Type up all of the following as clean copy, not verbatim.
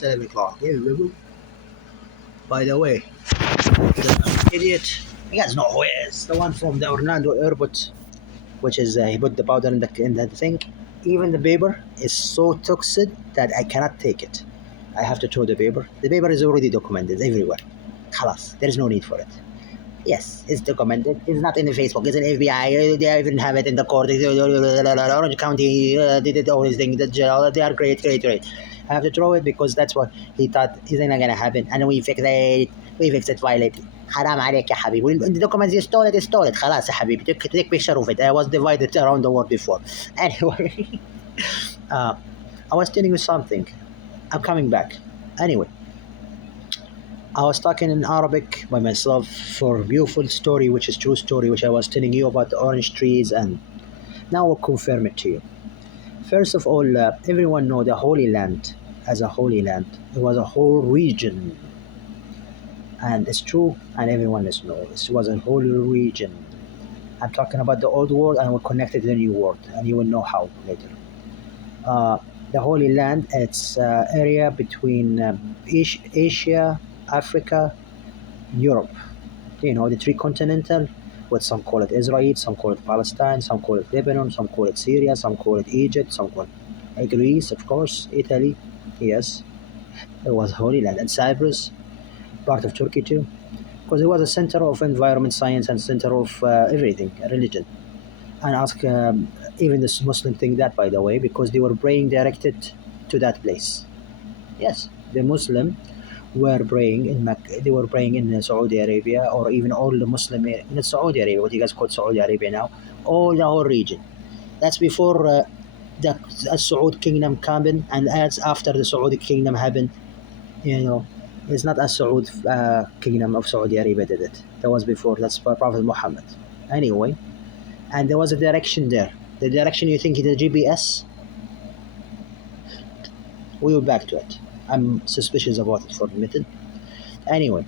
7 o'clock. By the way, the idiot, you guys know who he is. The one from the Orlando airport, which is he put the powder in the thing. Even the paper is so toxic that I cannot take it. I have to throw the paper. The paper is already documented everywhere. Khalas, there is no need for it. Yes, it's documented. It's not in the Facebook. It's in FBI. They even have it in the court. Orange County did all these things. The jail. They are great, great, great. I have to throw it because that's what he thought isn't gonna happen, and we fix it. We fix it violently. حرام عليك يا حبيبي. The documents you stole it, you stole it. خلاص يا حبيبي. Take picture of it. I was divided around the world before. Anyway, I was telling you something. I'm coming back. Anyway. I was talking in Arabic by myself for a beautiful story, which is true story, which I was telling you about the orange trees, and now I'll confirm it to you. First of all, everyone know the Holy Land as a holy land. It was a whole region, and it's true, and everyone is know it was a holy region. I'm talking about the old world, and we're connected to the new world, and you will know how later. Uh, the Holy Land, it's area between Asia, Africa, Europe. You know, the three continental, what some call it Israel, some call it Palestine, some call it Lebanon, some call it Syria, some call it Egypt, some call it Greece, of course, Italy, yes, it was Holy Land, and Cyprus, part of Turkey too, because it was a center of environment science and center of everything, religion. And ask even this Muslim thing that, by the way, because they were praying directed to that place. Yes, the Muslim were praying in Mecca, they were praying in Saudi Arabia, or even all the Muslim in Saudi Arabia, what you guys call Saudi Arabia now, all the whole region. That's before the Saudi kingdom came, and as after the Saudi kingdom happened, you know, it's not a Saudi kingdom of Saudi Arabia did it. That was before. That's by Prophet Muhammad. Anyway, and there was a direction there. The direction you think is the GPS. We will back to it. I'm suspicious about it for a minute. Anyway,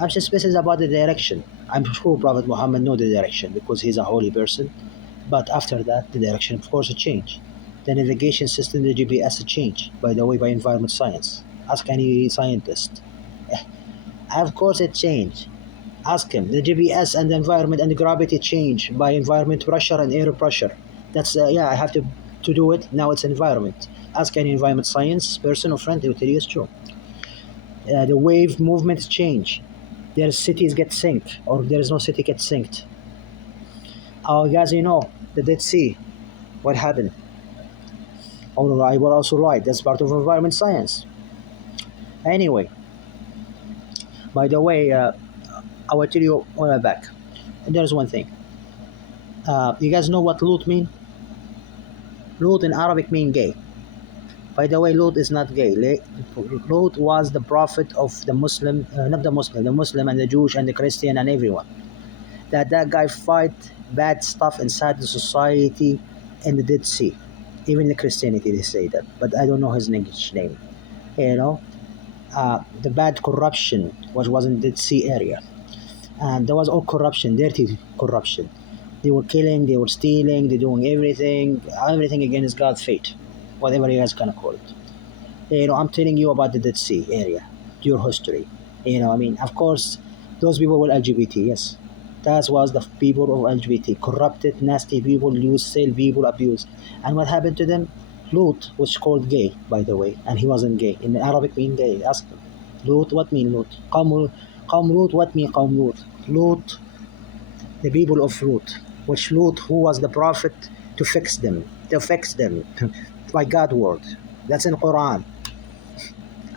I'm suspicious about the direction. I'm sure Prophet Muhammad know the direction because he's a holy person. But after that, the direction, of course, it changed. The navigation system, the GPS, it changed. By the way, by environment science. Ask any scientist. Of course, it changed. Ask him. The GPS and the environment and the gravity change by environment pressure and air pressure. That's yeah. I have to do it now. It's environment. Ask any environment science person or friend. They will tell you it's true. The wave movements change. Their cities get synced, or there is no city get synced. Guys, you know the Dead Sea. What happened? Oh, I was also right. That's part of environment science. Anyway, by the way, I will tell you when I'm back. And there's one thing. You guys know what Lut mean? Lut in Arabic mean gay. By the way, Lut is not gay. Lut was the prophet of the Muslim, not the Muslim and the Jewish and the Christian and everyone. That guy fight bad stuff inside the society in the Dead Sea. Even the Christianity they say that, but I don't know his English name. You know, the bad corruption was in the Dead Sea area, and there was all corruption, dirty corruption. They were killing, they were stealing, they're doing everything against God's fate, whatever you guys gonna call it. You know, I'm telling you about the Dead Sea area, your history. You know, I mean, of course, those people were LGBT, yes. That was the people of LGBT, corrupted, nasty people, use, sell people, abuse. And what happened to them? Lut was called gay, by the way, and he wasn't gay. In Arabic, mean gay. Ask him. Lut, what mean Lut? Qawm Lut, what mean Qawm Lut? Lut, the people of Lut, which Lut, who was the prophet to fix them by God word. That's in Quran,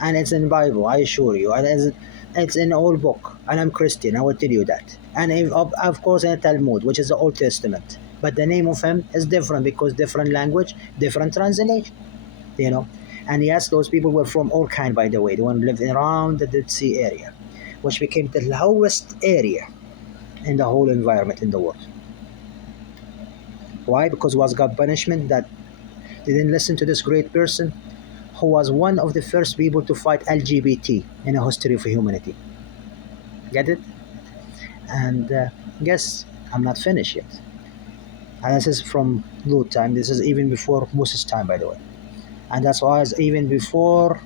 and it's in Bible. I assure you, and it's in all book. And I'm Christian. I will tell you that. And of course, in Talmud, which is the Old Testament. But the name of him is different because different language, different translation. You know, and yes, those people were from all kind. By the way, the one lived around the Dead Sea area, which became the lowest area in the whole environment in the world. Why? Because it was God punishment that they didn't listen to this great person who was one of the first people to fight LGBT in the history of humanity. Get it? And guess I'm not finished yet. And this is from Lut time. This is even before Moses' time, by the way. And that's why it's even before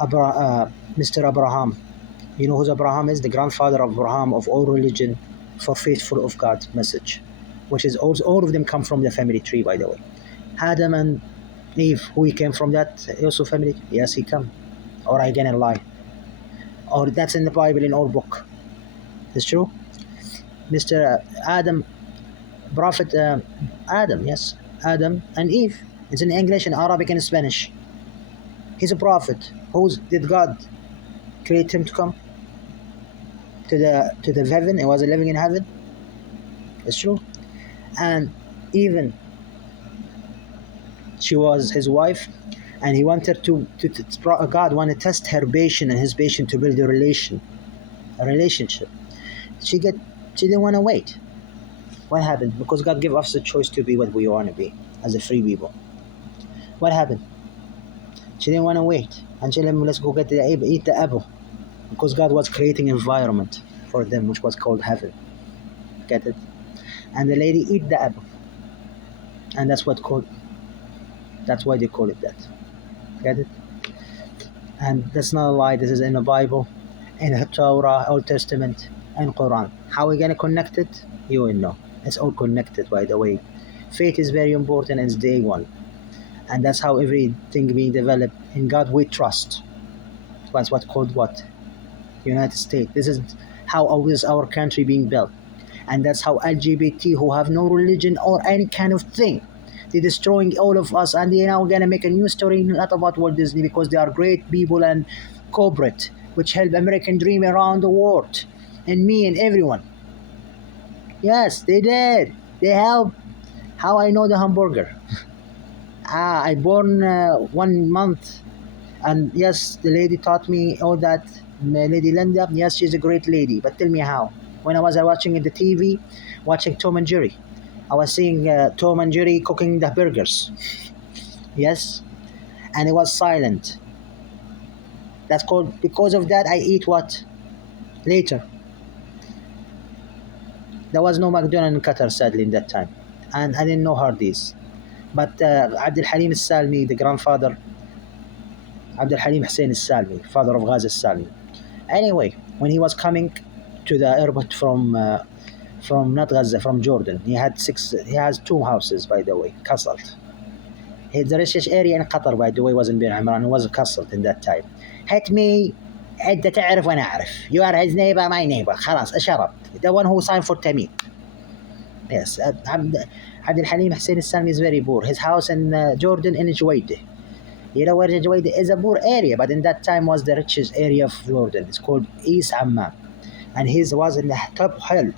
Mr. Abraham. You know who Abraham is? The grandfather of Abraham of all religion for faithful of God's message, which is also all of them come from the family tree, by the way. Adam and Eve, who he came from that also family? Yes, he come. Or I gonna lie? Or that's in the Bible in all book. It's true. Mr. Adam, Prophet Adam, yes, Adam and Eve. It's in English and Arabic and Spanish. He's a prophet. Who did God create him to come to the heaven? He was living in heaven. It's true. And even she was his wife, and he wanted God wanted to test her patience and his patience to build a relationship. She get she didn't want to wait. What happened? Because God gave us the choice to be what we want to be as a free people. What happened? She didn't want to wait and she let me let's go get the apple, eat the apple, because God was creating environment for them, which was called heaven. Get it? And the lady eat the apple, and that's why they call it that. Get it? And that's not a lie. This is in the Bible, in the Torah, Old Testament, and Quran. How are we gonna connect it? You will know. It's all connected, by the way. Faith is very important. It's day one, and that's how everything being developed. In God we trust. That's what called what United States. This is how is our country being built, and that's how LGBT who have no religion or any kind of thing. They're destroying all of us, and they're now gonna make a new story not about Walt Disney because they are great people and corporate, which help American dream around the world, and me and everyone. Yes, they did. They help. How I know the hamburger? I born 1 month, and yes, the lady taught me all that. Lady Linda, yes, she's a great lady. But tell me how? When I was watching in the TV, watching Tom and Jerry, I was seeing Tom and Jerry cooking the burgers. Yes, and it was silent. That's called because of that I eat what later. There was no McDonald's in Qatar sadly in that time, and I didn't know Hardee's. But Abdul Halim Salmi, the grandfather, Abdul Halim Hussein Salmi, father of Ghazi Salmi. Anyway, when he was coming to the airport from not Gaza, from Jordan, he had six. He has two houses, by the way, castle. The richest area in Qatar, by the way, was in Bin Amran. It was a castle in that time. Hit me. أنت تعرف وأنا أعرف. You are his neighbor, my neighbor. خلاص أشرب. The one who signed for Tamim. Yes, Abdul Halim Hussein Salmi is very poor. His house in Jordan in Juwaidi. You know where Juwaidi is a poor area, but in that time was the richest area of Jordan. It's called East Amman, and his was in the top hill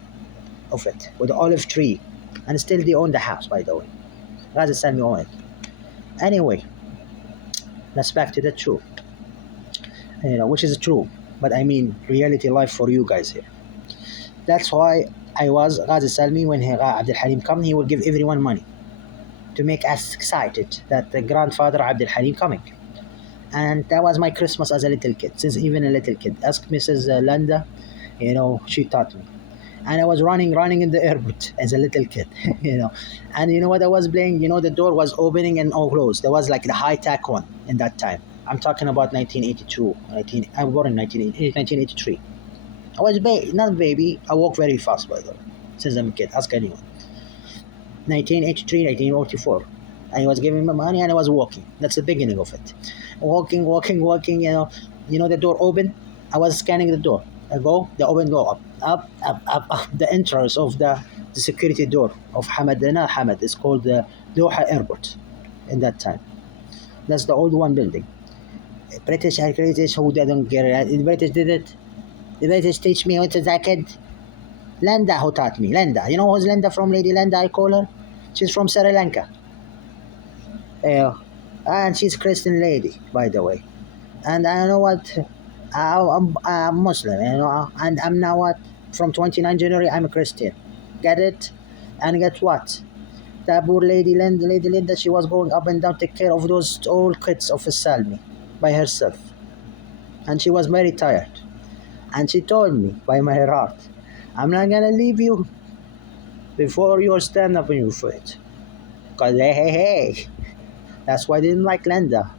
of it with the olive tree, and still they own the house, by the way. Ghazi Salmi own it. Anyway, let's back to the truth. Which is true, but I mean reality life for you guys here. That's why I was Ghazi Salmi when Abdul Halim come, he will give everyone money to make us excited that the grandfather Abdul Halim coming. And that was my Christmas as a little kid, since even a little kid. Ask Mrs. Landa, she taught me. And I was running in the airport as a little kid, And you know what I was playing? The door was opening and all closed. There was like the high-tech one in that time. I'm talking about 1982. I was born in 1983. I was not a baby. I walk very fast, by the way, since I'm a kid. Ask anyone. 1983, 1984. I was giving my money and I was walking. That's the beginning of it. Walking. The door open. I was scanning the door. I go, the open door up. The entrance of the security door of Hamad. It's called the Doha Airport in that time. That's the old one building. British who didn't get it. The British did it. The British teach me what is that kid. Lenda who taught me. Lenda. You know who's Lenda from? Lady Lenda, I call her. She's from Sri Lanka. And she's a Christian lady, by the way. And I know what, I'm Muslim, and I'm now what? From 29 January, I'm a Christian. Get it? And guess what? That poor Lady Linda, she was going up and down, take care of those old kids of Salmi by herself. And she was very tired. And she told me by my heart, I'm not going to leave you before you stand up on your feet. Because hey. That's why I didn't like Linda.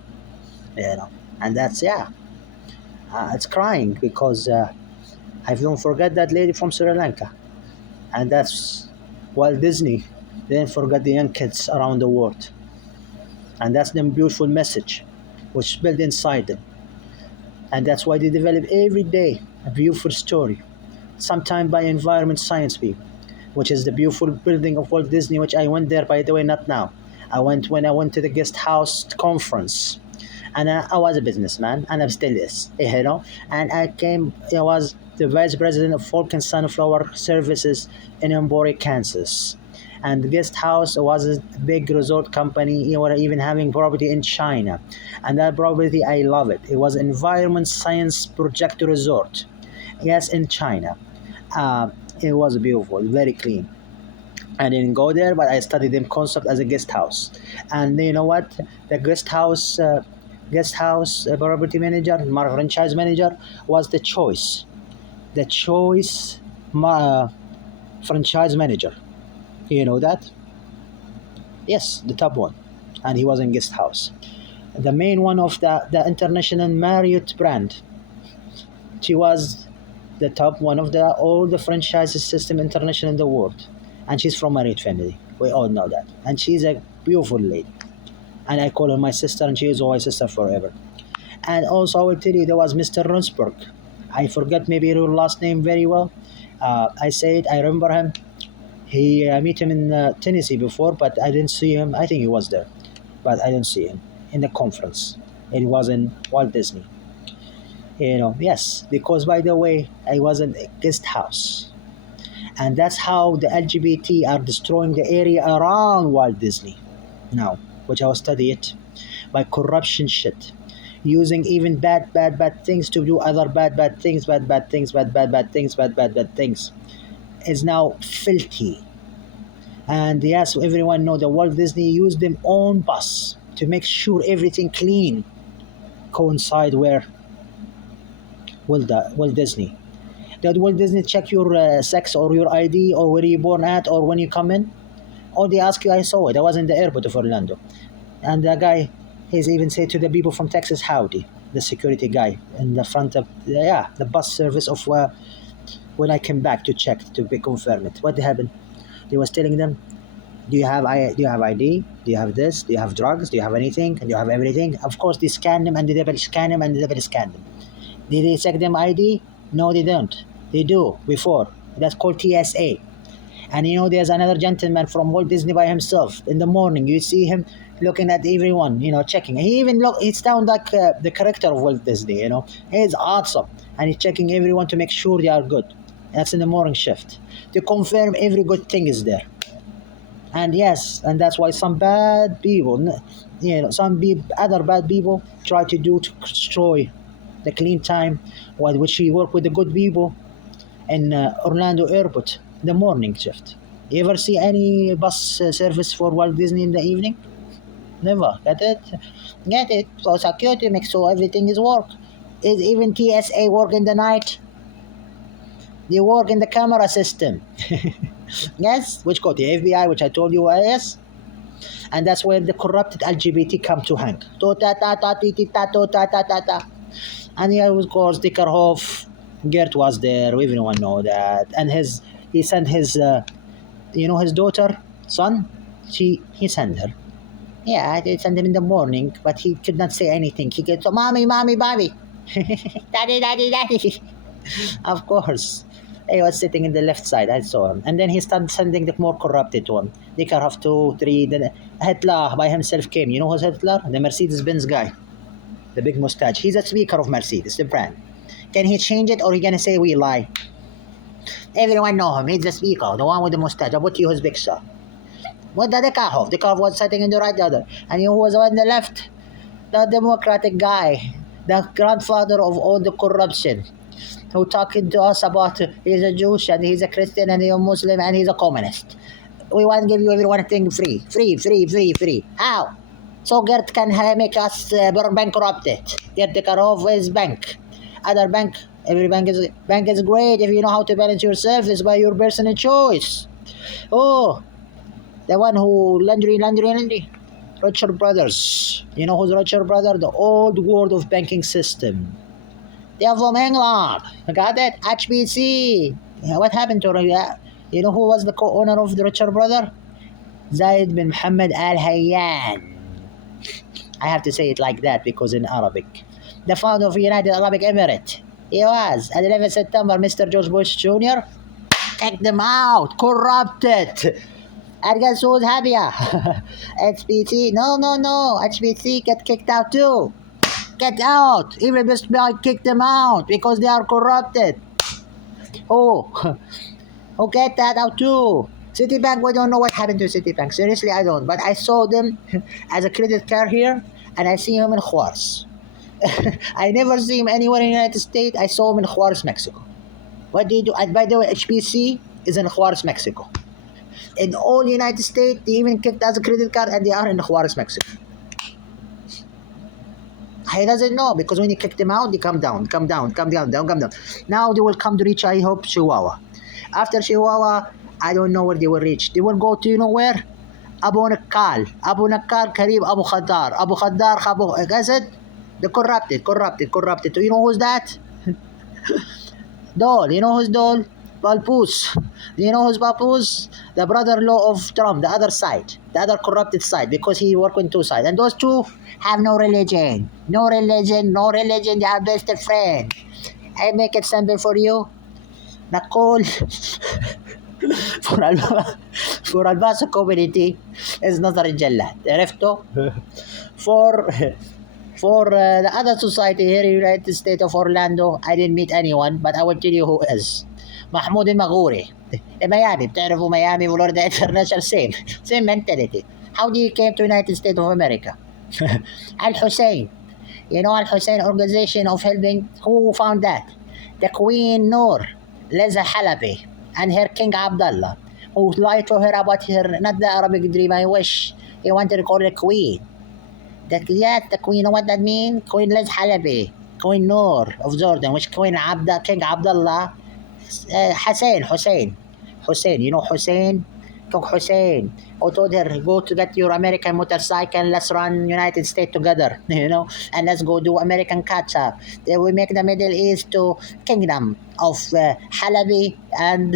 And that's, yeah. It's crying because I don't forget that lady from Sri Lanka, and that's Walt Disney. Didn't forget the young kids around the world, and that's the beautiful message which is built inside them, and that's why they develop every day a beautiful story, sometime by environment science people, which is the beautiful building of Walt Disney, which I went there, by the way, not now. I went when I went to the guest house conference, and I was a businessman, and I'm still is, and I came, I was the vice president of Falcon Sunflower Services in Embora, Kansas. And the guest house was a big resort company, were even having property in China. And that property, I love it. It was Environment Science Project Resort. Yes, in China. Uh, it was beautiful, very clean. I didn't go there, but I studied the concept as a guest house. And you know what? The guest house property manager, franchise manager, was the choice. The choice uh, franchise manager. You know that? Yes, the top one. And he was in guest house. The main one of the international Marriott brand. She was the top one of the all the franchises system international in the world, and she's from Marriott family. We all know that, and she's a beautiful lady. And I call her my sister, and she is my sister forever. And also, I will tell you, there was Mr. Runsberg. I forget maybe your last name very well. I said I remember him. I met him in Tennessee before, but I didn't see him. I think he was there, but I didn't see him in the conference. It was in Walt Disney. Yes, because by the way, I was in a guest house, and that's how the LGBT are destroying the area around Walt Disney now, which I will study it by corruption shit, using even bad things to do other bad things, bad things, bad things, bad things. Is now filthy. And yes, everyone know that Walt Disney used them own bus to make sure everything clean coincide where Walt Disney. Did Walt Disney check your sex or your ID or where you born at or when you come in? Or they ask you, I saw it. I was in the airport of Orlando. And the guy, he's even said to the people from Texas, howdy, the security guy in the front of, yeah, the bus service of when I came back to check to be confirmed. What happened? They was telling them, do you have ID? Do you have this? Do you have drugs? Do you have anything? Do you have everything? Of course, they scan them and the devil scan them and the devil scan them. Did they check them ID? No, they don't. They do before. That's called TSA. And there's another gentleman from Walt Disney by himself. In the morning, you see him looking at everyone, checking. He even he's down like the character of Walt Disney, He's awesome. And he's checking everyone to make sure they are good. That's in the morning shift. To confirm every good thing is there. And yes, and that's why some bad people, other bad people try to destroy the clean time, which we work with the good people in Orlando Airport, the morning shift. You ever see any bus service for Walt Disney in the evening? Never. Get it? Get it. So security makes sure everything is work. Is even TSA work in the night? They work in the camera system. Yes, which got the FBI, which I told you, yes. And that's where the corrupted LGBT come to hang. To ta ta ta ti ti ta to ta ta ta ta. And yeah, of course, Dickerhoff, Gert was there. Everyone know that. And he sent his, his daughter, son. He sent her. Yeah, they sent him in the morning, but he could not say anything. He gets, mommy, mommy, mommy, daddy, daddy, daddy. Of course. He was sitting in the left side. I saw him. And then he started sending the more corrupted one. Dickerhoff 2, 3. Then Hitler by himself came. You know who's Hitler? The Mercedes-Benz guy. The big mustache. He's a speaker of Mercedes, the brand. Can he change it or he gonna say we lie? Everyone know him. He's the speaker, the one with the mustache. I put you his picture. What the Dickerhoff? Dickerhoff was sitting in the right the other. And you who was on the left? The Democratic guy. The grandfather of all the corruption. Who talking to us about he's a Jewish and he's a Christian and he's a Muslim and he's a communist. We want to give you everyone thing free. Free, free, free, free. How? So Gert can make us bankrupted. Gert Dickerhoff is bank. Other bank, every bank is great if you know how to balance yourself. It's by your personal choice. Oh, the one who laundry. Richard Brothers. You know who's Richard Brother? The old world of banking system. They're from England. Got it? HBC. Yeah, what happened to her? You know who was the co-owner of the Richard brother? Zayed bin Muhammad Al Hayyan. I have to say it like that because in Arabic. The founder of United Arabic Emirates. He was. At 11 September, Mr. George Bush Jr. kicked them out. Corrupted. And guess who's happier? HBC. No, no, no. HBC get kicked out too. Get out. Even Mr. Bank kicked them out because they are corrupted. Oh, who get that out too? Citibank, we don't know what happened to Citibank. Seriously, I don't. But I saw them as a credit card here, and I see him in Juarez. I never see him anywhere in the United States. I saw him in Juarez, Mexico. What do you do? And by the way, HPC is in Juarez, Mexico. In all United States, they even kicked as a credit card, and they are in Juarez, Mexico. He doesn't know because when you kick them out, they come down, come down, come down, down, come down. Now they will come to reach, I hope, Chihuahua. After Chihuahua, I don't know where they will reach. They will go to, you know where? Abu Nakal. Abu Nakal, Karib, Abu Khaddar. Abu Khaddar, Abu Gazet. The corrupted. You know who's that? Dole. You know who's Dole? Balpus. You know who's Balpus? The brother-in-law of Trump, the other side, the other corrupted side, because he worked on two sides. And those two have no religion. No religion, no religion. They are best friend. I make it simple for you. Nakol. for الباس community is نظر الجلاد عرفتوا for the other society here in the United States of Orlando I didn't meet anyone but I will tell you who is محمود المغوري Miami بتعرفوا Miami Florida International same mentality. How do you came to United States of America? Al Hussein, you know Al Hussein organization of helping, who found that? The Queen Noor Liza Halabi and her King Abdullah, who lied to her about her, not the Arabic dream I wish. He wanted to call her Queen. Yes, the Queen, you know what that means? Queen Liz Halabi, Queen Noor of Jordan, which King Abdullah, Hussein, you know Hussein? King Hussein, who told her, go to get your American motorcycle, let's run United States together, you know, and let's go do American catch-up. Then we make the Middle East to kingdom of Halabi and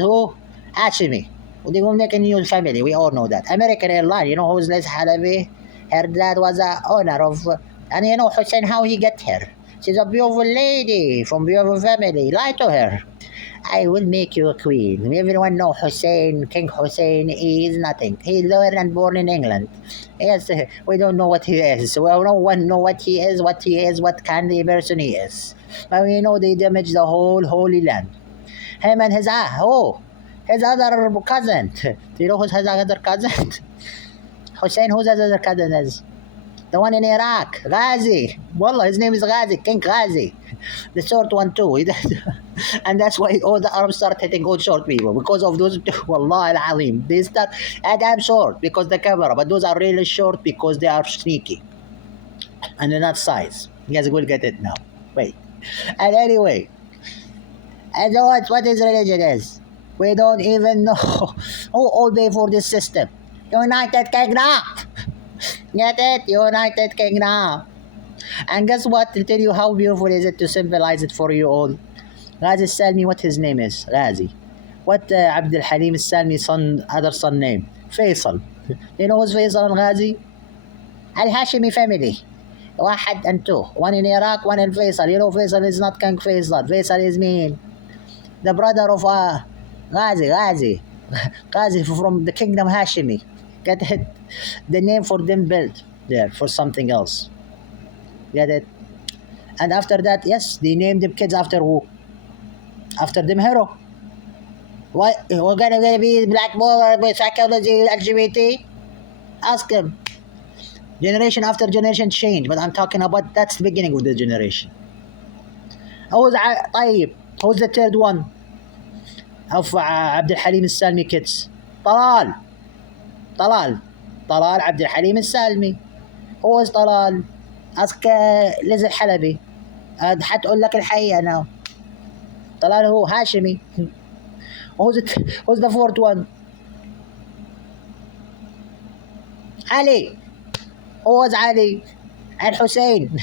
who? Hashimi. They will make a new family, we all know that. American Airlines, you know who's Liz Halabi? Her dad was a owner of, and you know Hussein, how he get her. She's a beautiful lady from beautiful family. Lie to her. I will make you a queen. Everyone know Hussein, King Hussein is nothing. He's learned and born in England. Yes, we don't know what he is. Well, no one know what he is, what kind of person he is. But we know they damaged the whole Holy Land. Him and his other cousin. Do you know who's his other cousin? Hussein, who's his other cousin is? The one in Iraq, Ghazi. Wallah, his name is Ghazi, King Ghazi. The short one too. And that's why all the Arabs start hitting all short people. Because of those two. Wallah al-Alim. They start, and I'm short because the camera. But those are really short because they are sneaky. And they're not size. You guys will get it now. Wait. And anyway. And what his religion is? We don't even know who all pay for this system. United Kingdom. Get it? United Kingdom. And guess what? To tell you how beautiful is it to symbolize it for you all. Ghazi Salmi, what his name is? Ghazi. What Abdul Halim Salmi other son name? Faisal. You know who's Faisal and Ghazi? Al-Hashimi family. One and two. One in Iraq, one in Faisal. You know Faisal is not King Faisal. Faisal is mean. The brother of Ghazi. Ghazi from the kingdom Hashimi. Get it? The name for them built there for something else. Get it? And after that, yes, they named them kids after who? After them hero. What? We're gonna be black boy with psychology, LGBT? Ask him. Generation after generation change, but I'm talking about that's the beginning of the generation. Who's طيب? Who's the third one? Of Abdul Halim Salmi kids? Talal Abdul Halim Salmi. Who is Talal? Ask Liz الحلبي. حتقول لك الحقيقة now. طلال هو هاشمي. Who's the fourth one? Ali. Who was Ali? Al Hussein.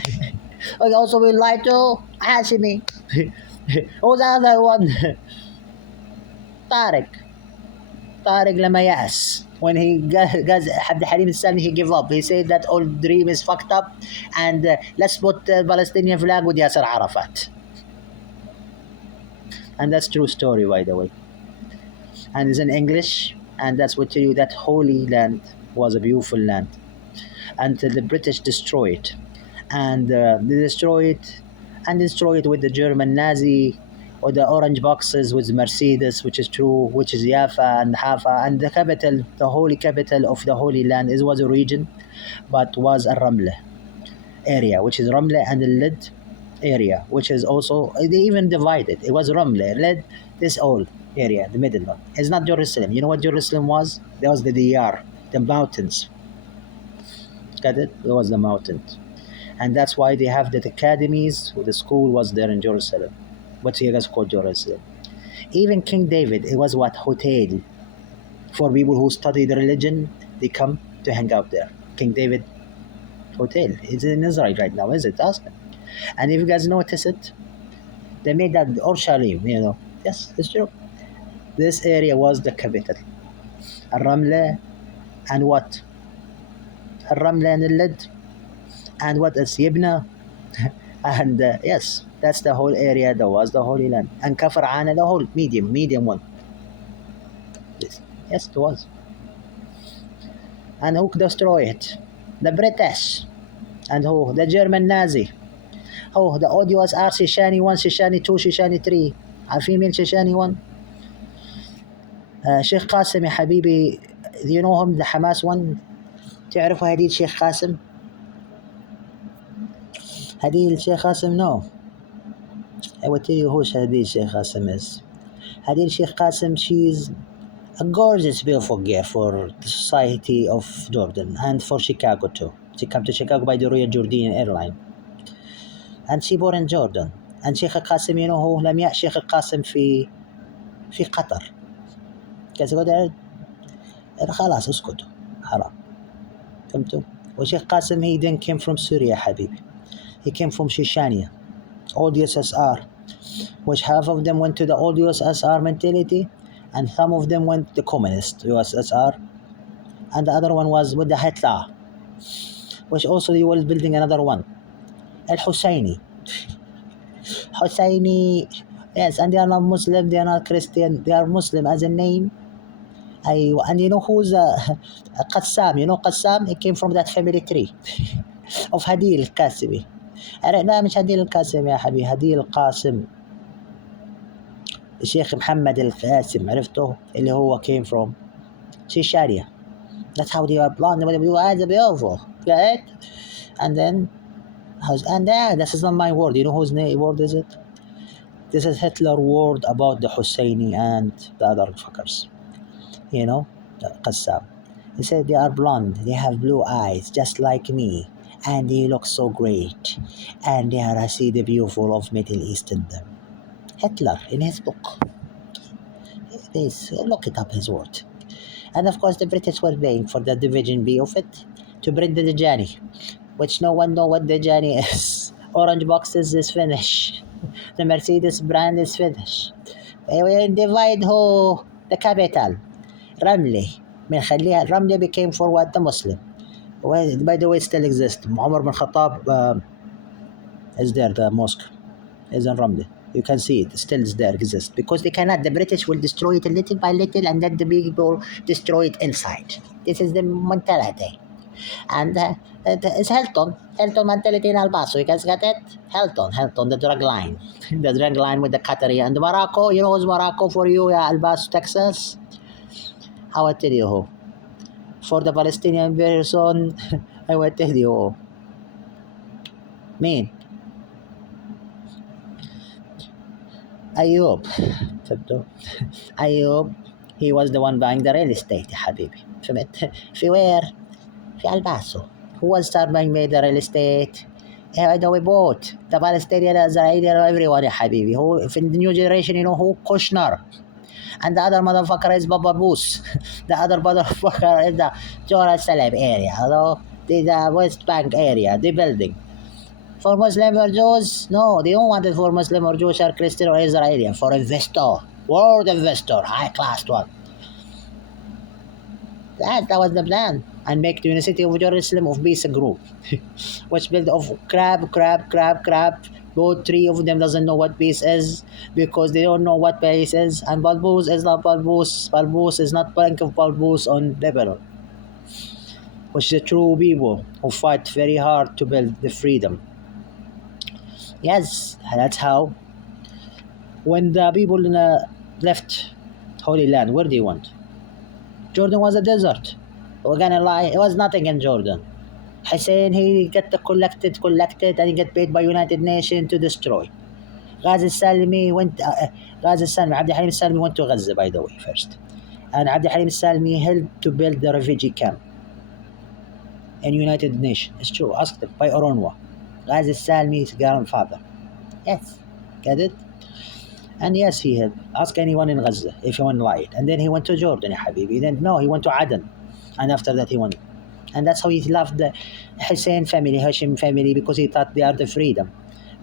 I also will lie to Hashimi. Who's the other one? Tariq. Tariq Lamayas. When he got Abd Halim Sani, he gave up. He said that all dream is fucked up, and let's put the Palestinian flag with Yasser Arafat. And that's true story, by the way. And it's in English, and that's what tell you that Holy Land was a beautiful land until the British destroy it, and they destroy it with the German Nazi or the orange boxes with Mercedes, which is true, which is Jaffa and Haifa, and the capital, the holy capital of the Holy Land, is was a region, but was a Ramla area, which is Ramla and the Lid area, which is also they even divided. It was Ramla, Lid, this all area, the middle one. It's not Jerusalem. You know what Jerusalem was? That was the Diyar, the mountains. Got it? It was the mountains. And that's why they have the academies. The school was there in Jerusalem. What you guys call Jerusalem? Even King David, it was what hotel for people who study the religion. They come to hang out there. King David Hotel. It's in Israel right now, is it? Ask them. And if you guys notice it, they made that Orshalim. Yes, it's true. This area was the capital. Ramla and what? Ramla and Lid and what else? Yibna. And yes, that's the whole area that was the Holy Land. And Kafar Ana, the whole medium one. Yes, it was. And who destroyed it? The British. And who? The German Nazi. Oh, the odious are Shishani 1, Shishani 2, Shishani 3. عارفين مين Shishani 1? Sheikh Qasim يا حبيبي. Do you know him, the Hamas one? تعرفوا هديل Sheikh Qasim? هديل Sheikh Qasim, no. I will tell you who Hadil Sheikh Qasim is. Hadil Sheikh Qasim, she's a gorgeous, beautiful girl for the society of Jordan and for Chicago too. She came to Chicago by the Royal Jordanian Airline. And she born in Jordan. And Sheikh Qasim, you know who? لم يأ Sheikh Qasim في قطر. كذا قدر خلاص اسكتوا حرام. فهمتوا؟ وشيخ Qasim, he then came from Syria حبيبي. He came from Chechnya, old USSR, which half of them went to the old USSR mentality, and some of them went to the communist USSR, and the other one was with the Hitler, which also they were building another one, Al-Husseini. Husseini, yes, and they are not Muslim, they are not Christian, they are Muslim as a name. And you know who's Qassam? You know Qassam? He came from that family tree of Hadil al-Qasimi. لا مش هديل القاسم يا حبيبي، هديل القاسم الشيخ محمد القاسم، عرفته اللي هو came from Chechnya. That's how they are blonde. They are beautiful, right? And then this is not my word. You know whose word is it? This is Hitler word about the Husseini and the other fuckers. You know, Qassam. He said they are blonde. They have blue eyes, just like me. And they look so great, and they are I see the beautiful of Middle East in them. Hitler in his book. Please look it up, his word. And of course the British were paying for the division B of it to bring the Dajani, which no one know what Dajani is. Orange boxes is finished. The Mercedes brand is finished. We divide who the capital. Ramli. Ramli became for what? The Muslim. Well, by the way, still exists. Umar bin Khattab is there. The mosque is in Ramli. You can see it still is there, exists, because they cannot. The British will destroy it little by little, and then the people destroy it inside. This is the mentality. And it's Hilton mentality in El Paso. You guys got it? Hilton, the drug line, the drug line with the Qatari and Morocco. You know who's Morocco for you? El Paso, Texas. How I tell you who? For the Palestinian person, I will tell you. مين؟ أيوب. أيوب, he was the one buying the real estate يا حبيبي. فهمت؟ في وير؟ في الباسو. Who was start buying the real estate? We bought the Palestinian, Israeli, everyone يا حبيبي. Who في the new generation, you know who? Kushner. And the other motherfucker is Baba Boos. The other motherfucker is the Jerusalem area. Although the West Bank area, the building. For Muslim or Jews? No, they don't want it for Muslim or Jewish or Christian or Israeli. For investor, world investor, high class one. That was the plan. And make the University of Jerusalem of Peace group, which built of crab. Both three of them doesn't know what peace is because they don't know what peace is. And Balbus is not Balbus. Balbus is not Bank of Balbus on Lebanon, which is the true people who fight very hard to build the freedom. Yes, that's how. When the people left Holy Land, where they went? Jordan was a desert. We're gonna lie, it was nothing in Jordan. Hussein, he get the collected, and he get paid by United Nations to destroy. Ghazi Salmi went, Ghazi Salmi, Abd Halim Salmi went to Gaza, by the way, first. And Abd Halim Salmi helped to build the refugee camp in United Nations. It's true, ask them, by Oronwa. Ghazi Salmi's grandfather. Yes, get it? And yes, he helped. Ask anyone in Gaza if he went light. And then he went to Jordan, ya Habibi. Then, no, he went to Aden. And after that, he went. And that's how he loved the Hussein family, Hashim family, because he thought they are the freedom.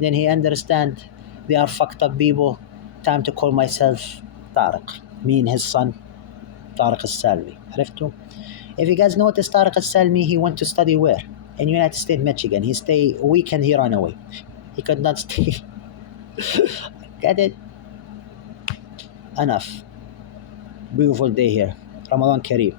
Then he understand they are fucked up people. Time to call myself Tariq. Me and his son, Tariq al-Salmi. عرفتوا? If you guys notice, Tariq al-Salmi, he went to study where? In United States, Michigan. He stayed a week and he ran away. He could not stay. Get it? Enough. Beautiful day here. Ramadan Kareem.